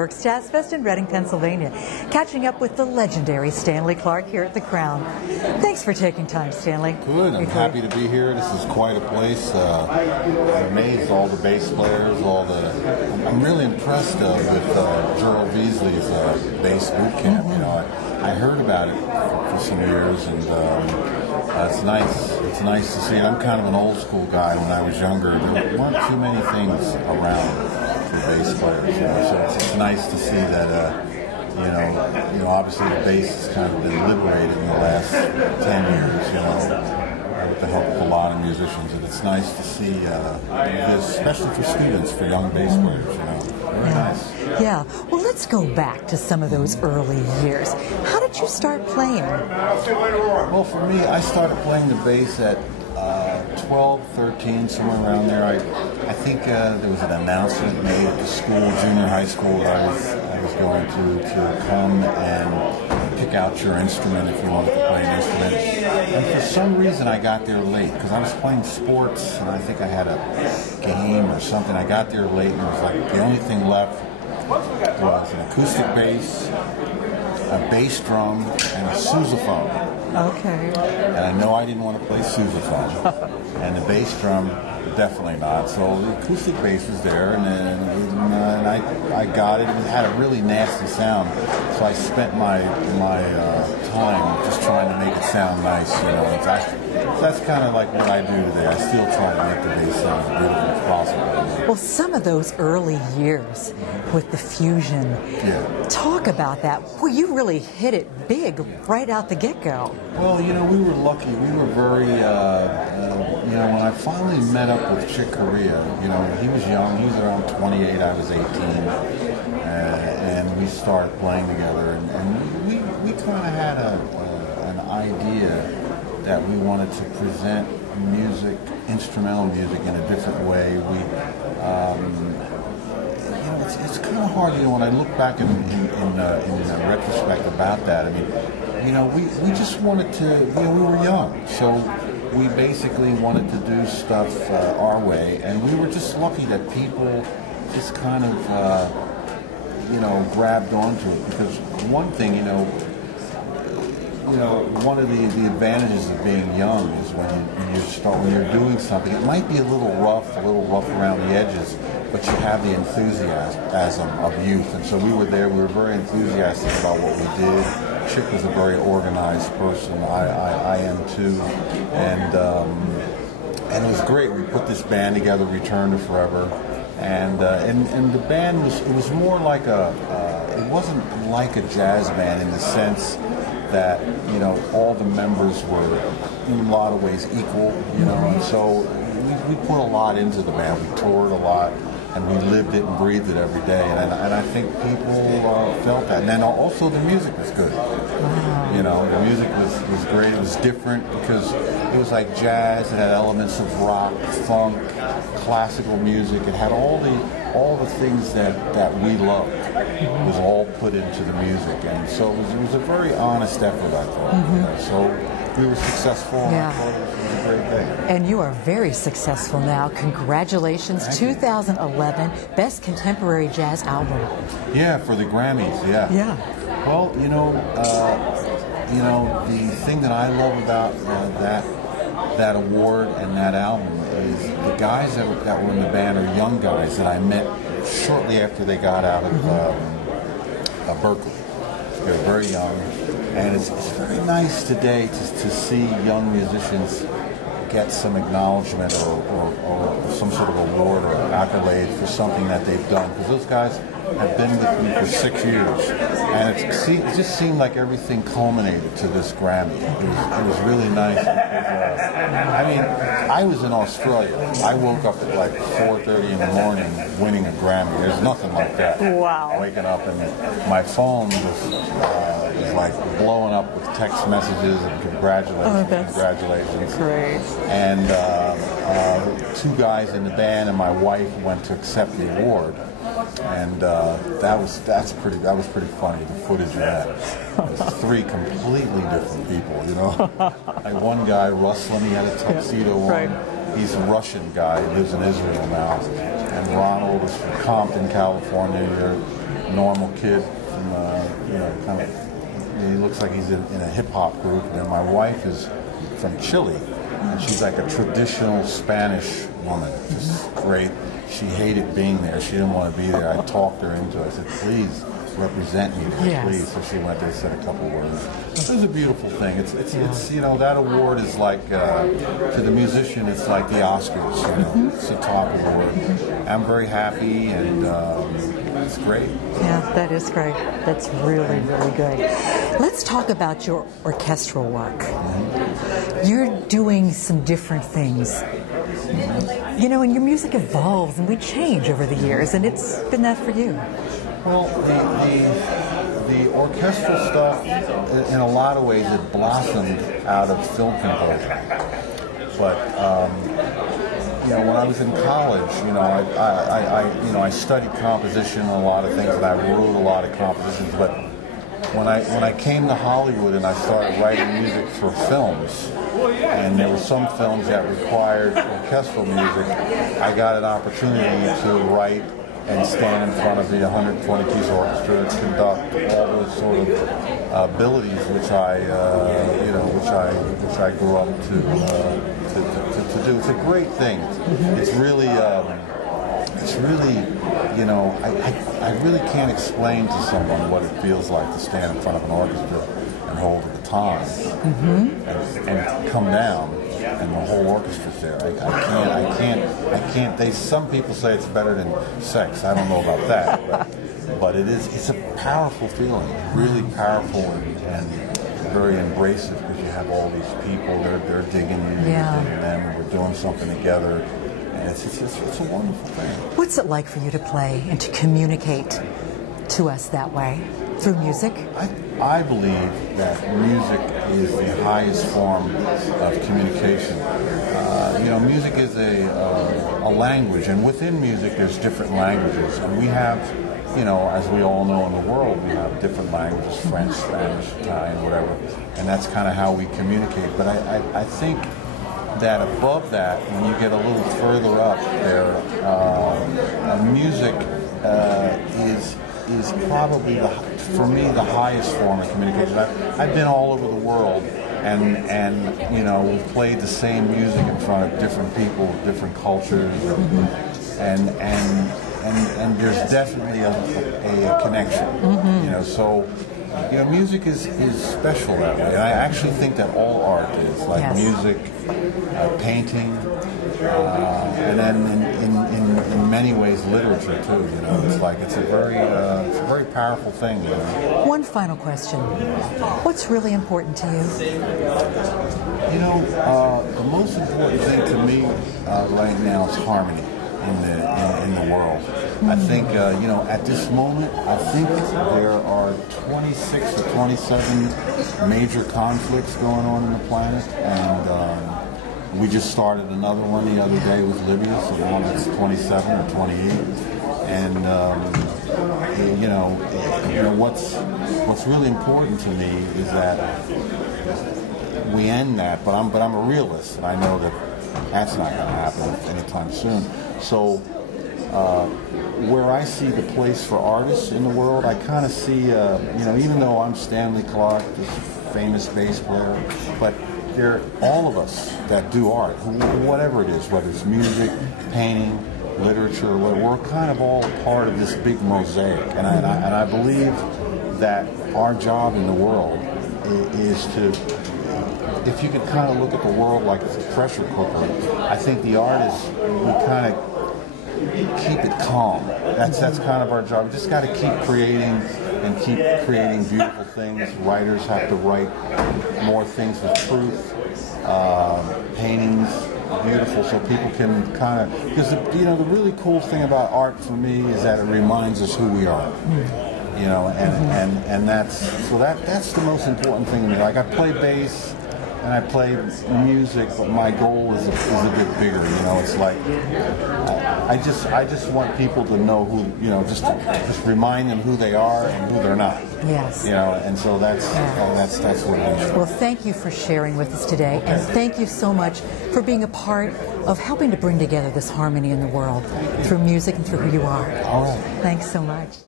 Berks Jazz Fest in Reading, Pennsylvania, catching up with the legendary Stanley Clarke here at the Crown. Thanks for taking time, Stanley. Good. I'm happy to be here. This is quite a place. I'm amazed all the bass players, I'm really impressed with Gerald Beasley's bass boot camp. You know, I heard about it for some years, and it's nice. It's nice to see it. I'm kind of an old school guy. When I was younger, there weren't too many things around for bass players. You know, so it's nice to see that. You know, obviously the bass has kind of been liberated in the last 10 years. You know, with the help of a lot of musicians, and it's nice to see this, especially for students, for young bass players. You know, very nice. Yeah. Well, let's go back to some of those early years. How did you start playing? Well, for me, I started playing the bass at 12, 13, somewhere around there. I think there was an announcement made at the school, junior high school, that I was going to come and pick out your instrument if you wanted to play an instrument. And for some reason, I got there late because I was playing sports, and I think I had a game or something. I got there late, and it was like the only thing left was an acoustic bass, a bass drum, and a sousaphone. Okay. And I know I didn't want to play sousaphone, and the bass drum, definitely not. So the acoustic bass was there, and I got it. It had a really nasty sound, so I spent my time just trying to make it sound nice. You know, that's kind of like what I do today. I still try to make the bass sound as beautiful as possible. Well, some of those early years with the fusion, talk about that. Well, you really hit it big right out the get-go. Well, you know, we were lucky. We were very, you know, when I finally met up with Chick Corea, you know, he was young. He was around 28. I was 18. And we started playing together. And we kind of had an idea that we wanted to present music, instrumental music, in a different way. We, you know, it's kind of hard, you know, when I look back in retrospect about that. I mean, you know, we just wanted to, you know, we were young, so we basically wanted to do stuff our way, and we were just lucky that people just kind of, you know, grabbed onto it. Because one thing, you know, one of the advantages of being young is when you're doing something, it might be a little rough around the edges, but you have the enthusiasm of youth. And so we were there. We were very enthusiastic about what we did. Chick was a very organized person. I am too, and it was great. We put this band together, Return to Forever, and the band was more like it wasn't like a jazz band in the sense that, you know, all the members were in a lot of ways equal, you know, and so we put a lot into the band. We toured a lot, and we lived it and breathed it every day, and I think people felt that. And then also the music was good. You know, the music was great. It was different because it was like jazz. It had elements of rock, funk, classical music. It had all the things that we loved. It was all put into the music, and so it was a very honest effort, I thought. You know? So we were successful, and I thought it was a great day. And you are very successful now. Congratulations. Thank 2011 Best Contemporary Jazz Album. Yeah, for the Grammys, yeah. Well, you know, the thing that I love about that award and that album is the guys that were in the band are young guys that I met shortly after they got out of Berkeley. They were very young, and it's very nice today to see young musicians get some acknowledgement or some sort of award or accolade for something that they've done, because those guys have been with me for 6 years, and it just seemed like everything culminated to this Grammy. It was really nice because, I mean, I was in Australia. I woke up at like 4:30 in the morning winning a Grammy. There's nothing like that. Wow. Waking up and my phone was like blowing up with text messages and congratulations. Great. And two guys in the band and my wife went to accept the award. And that was pretty funny, the footage of that. It was three completely different people, you know. Like one guy, Ruslan, he had a tuxedo on. Right. He's a Russian guy, he lives in Israel now. And Ronald is from Compton, California. normal kid from, you know, kind of, he looks like he's in a hip-hop group. And then my wife is from Chile, and she's like a traditional Spanish woman. Just great. She hated being there. She didn't want to be there. I talked her into it. I said, please represent me there, yes. please. So she went there, said a couple words. It was a beautiful thing. It's you know, that award is like, to the musician, it's like the Oscars, you know. It's the top award. I'm very happy, and it's great. Yeah, that is great. That's really, really good. Let's talk about your orchestral work. Mm-hmm. You're doing some different things. You know, and your music evolves and we change over the years, and it's been that for you. Well, the orchestral stuff, in a lot of ways, it blossomed out of film composing. But you know, when I was in college, you know, I studied composition and a lot of things, and I wrote a lot of compositions. But when I came to Hollywood and I started writing music for films, and there were some films that required orchestral music, I got an opportunity to write and stand in front of the 120-piece orchestra and conduct all those sort of abilities which I, you know, which I grew up to do. It's a great thing. It's really, you know, I really can't explain to someone what it feels like to stand in front of an orchestra and hold the baton and come down, and the whole orchestra's there. I can't. Some people say it's better than sex. I don't know about that, but it's a powerful feeling, really powerful and very embracive, because you have all these people. They're digging you, you're digging them, and we're doing something together, and it's a wonderful thing. What's it like for you to play and to communicate to us that way through music? I believe that music is the highest form of communication. You know, music is a language, and within music there's different languages, and we have, you know, as we all know in the world, we have different languages, French, Spanish, Italian, whatever, and that's kind of how we communicate. But I think that above that, when you get a little further up there, music is probably, for me, the highest form of communication. I've been all over the world, and you know, we've played the same music in front of different people, different cultures, and there's definitely a connection. You know, so you know, music is special that way. And I actually think that all art is, like music, painting, and then in many ways literature too. You know, it's like it's a very powerful thing. You know? One final question: what's really important to you? You know, the most important thing to me right now is harmony in the world. I think, you know, at this moment, I think there are 26 or 27 major conflicts going on in the planet, and we just started another one the other day with Libya, so now that's 27 or 28. And you know what's really important to me is that we end that. But I'm a realist, and I know that that's not going to happen anytime soon. So where I see the place for artists in the world, I kind of see, you know, even though I'm Stanley Clarke, this famous bass player, but there are all of us that do art, whatever it is, whether it's music, painting, literature, we're kind of all part of this big mosaic. And I believe that our job in the world is to, if you could kind of look at the world like it's a pressure cooker, I think the artists, we kind of keep it calm. That's kind of our job. We just got to keep creating and keep creating beautiful things. Writers have to write more things with truth. Paintings, beautiful, so people can kind of, because you know, the really cool thing about art for me is that it reminds us who we are. You know, and that's the most important thing to me. Like, I play bass and I play music, but my goal is a bit bigger. You know, it's like I just want people to know who, you know, just remind them who they are and who they're not. Yes. You know, and so that's what it is. Well, thank you for sharing with us today, and thank you so much for being a part of helping to bring together this harmony in the world through music and through who you are. All right. Thanks so much.